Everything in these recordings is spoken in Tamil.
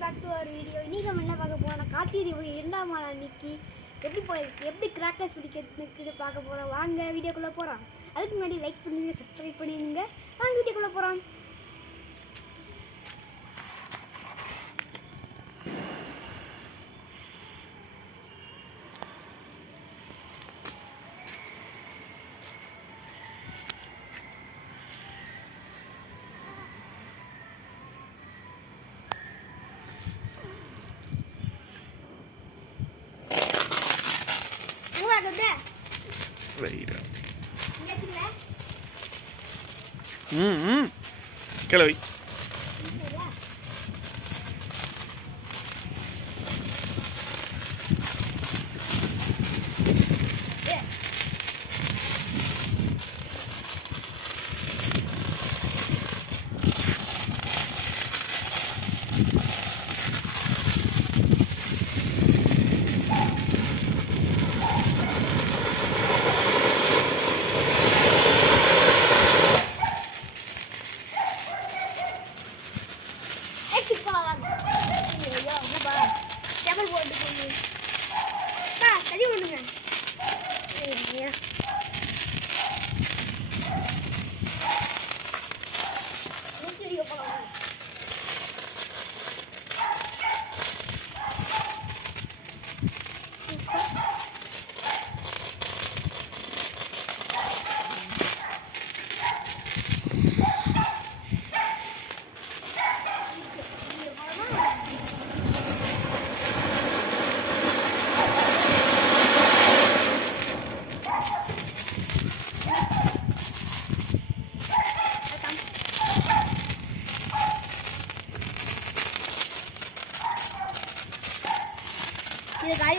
Welcome back to our video. இன்றைக்கி நம்ம என்ன பார்க்க போகிறோம், கார்த்திகை தீபம் 2ஆம் நாள் அன்னைக்கு எப்படி கிராக்கர்ஸ் பிடிக்கிறதுக்கு பார்க்க போகிறோம். வாங்க வீடியோக்குள்ளே போகிறோம். அதுக்கு முன்னாடி லைக் பண்ணுங்க, சப்ஸ்கிரைப் பண்ணிடுங்க. வாங்க வீடியோக்குள்ளே போகிறோம். கிளவி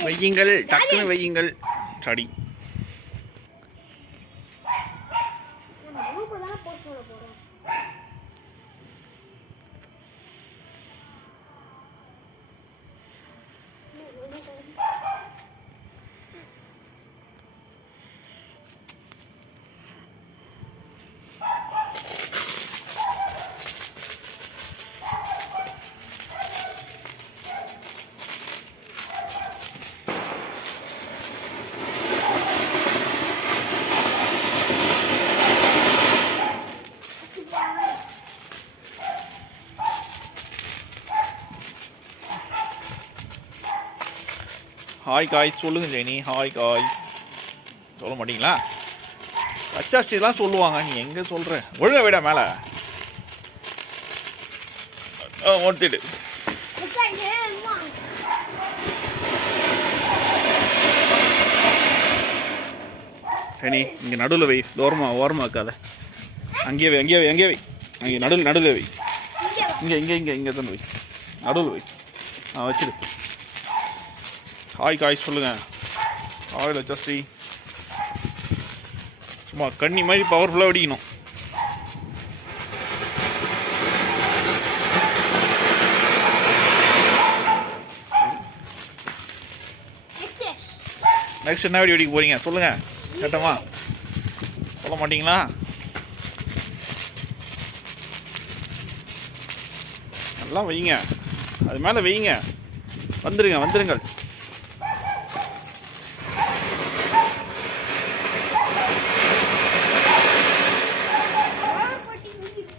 வையுங்கள், டக்குன்னு வையுங்கள். சடி ஹாய் காய்ஸ் சொல்லுங்க ஜெனி. ஹாய் காய்ஸ் சொல்ல மாட்டீங்களா? அச்சாஸ்டிலாம் சொல்லுவாங்க, நீ எங்கே சொல்கிற? ஒழுங்க விட மேலே ஒட்டிடு. ஜெனி இங்கே நடுவில் வை, ஓரமாக வைக்காத. அங்கேயே வை, அங்கேயே வை. அங்கே நடுவில் வை. இங்கே தான் வை, நடுவில் வை. வச்சிடு. ஹாய் காய்ஸ் சொல்லுங்கள். ஹாய் லட்சஸ்ரீ. சும்மா கண்ணி மாதிரி பவர்ஃபுல்லாக வெடிக்கணும். நெக்ஸ்ட் என்ன வெடி வெடிக்க போகிறீங்க சொல்லுங்கள். கேட்டமா சொல்ல மாட்டிங்களா? நல்லா வைங்க, அது மேலே வைங்க. வந்துருங்கள்.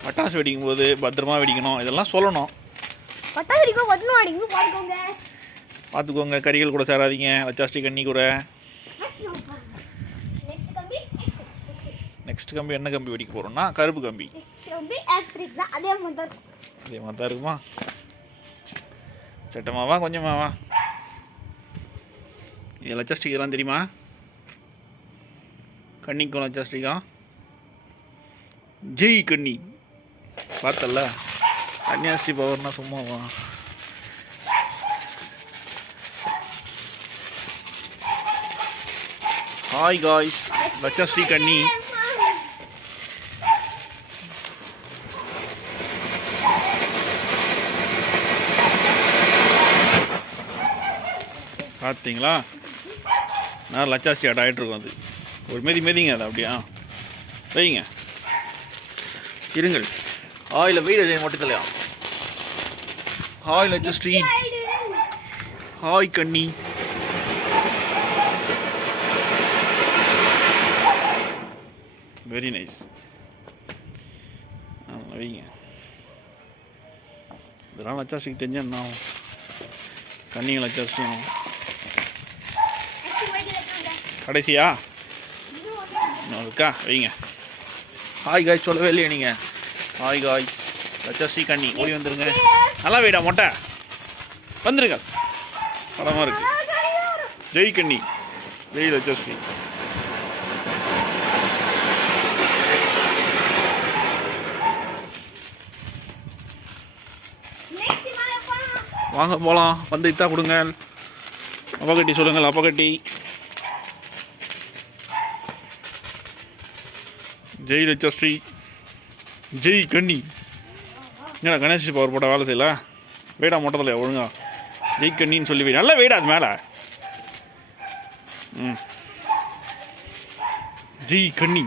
பட்டாசு வெடிக்கும் போது பத்திரமா வெடிக்கணும், இதெல்லாம் சொல்லணும். பார்த்துக்கோங்க, கறிகள் கூட சேராதீங்க. லட்சாஸ்டி கண்ணி கூட. நெக்ஸ்ட் கம்பி என்ன கம்பி வெடிக்க போகிறோம்னா கருப்பு கம்பி. அதே மாதிரி தான் இருக்குமா? சட்டமாவா கொஞ்சமாவா? இது லட்சாஸ்டிக்கு எல்லாம் தெரியுமா? கண்ணிக்கும் லட்சாஸ்டிக்கும் ஜெய் கண்ணி. பார்த்தல கன்னியாஸ்ரீ பவர்னா சும்மாவா? ஹாய் காய்ஸ் லட்சாஸ்ரீ கண்ணி. பார்த்தீங்களா? நான் லட்சாஸ்ரீ ஆகிட்டு இருக்கோம். அது ஒரு மிதிங்க, அது அப்படியா வைங்க. இருங்கள். ஆயில் வெயில் மொட்டத்திலையா ஹாய் லட்சஸ்ரீ. ஹாய் கண்ணி. Very nice. வைங்க. இதெல்லாம் லட்சஸ்ரீக்கு தெரிஞ்சா என்ன ஆகும்? கண்ணிங்க லட்சஸ்ரீ கடைசியா இன்னும் இருக்கா? வைங்க. ஹாய் காய் சொல்லவே இல்லையா நீங்கள்? ஹாய் காய். லட்சஸ்ரீ கண்ணி ஓடி வந்துருங்க. நல்லா வைடா மொட்டை வந்துருங்க. படமாக இருக்கு. ஜெய் கண்ணி. ஜெய் லட்சஸ்ரீ. வாங்க போகலாம். வந்து இத்தா கொடுங்க. அப்பா கட்டி சொல்லுங்கள். அப்பா கட்டி. ஜெய் லட்சஸ்ரீ. ஜெய் கண்ணி. என்னடா கணேஷ் பவர் போட்ட வேலை செய்யல? வேடா மொட்டத்தில் ஒழுங்கா ஜெய் கண்ணின்னு சொல்லி வை. நல்லா வேடா அது மேலே. ஜெய் கண்ணி.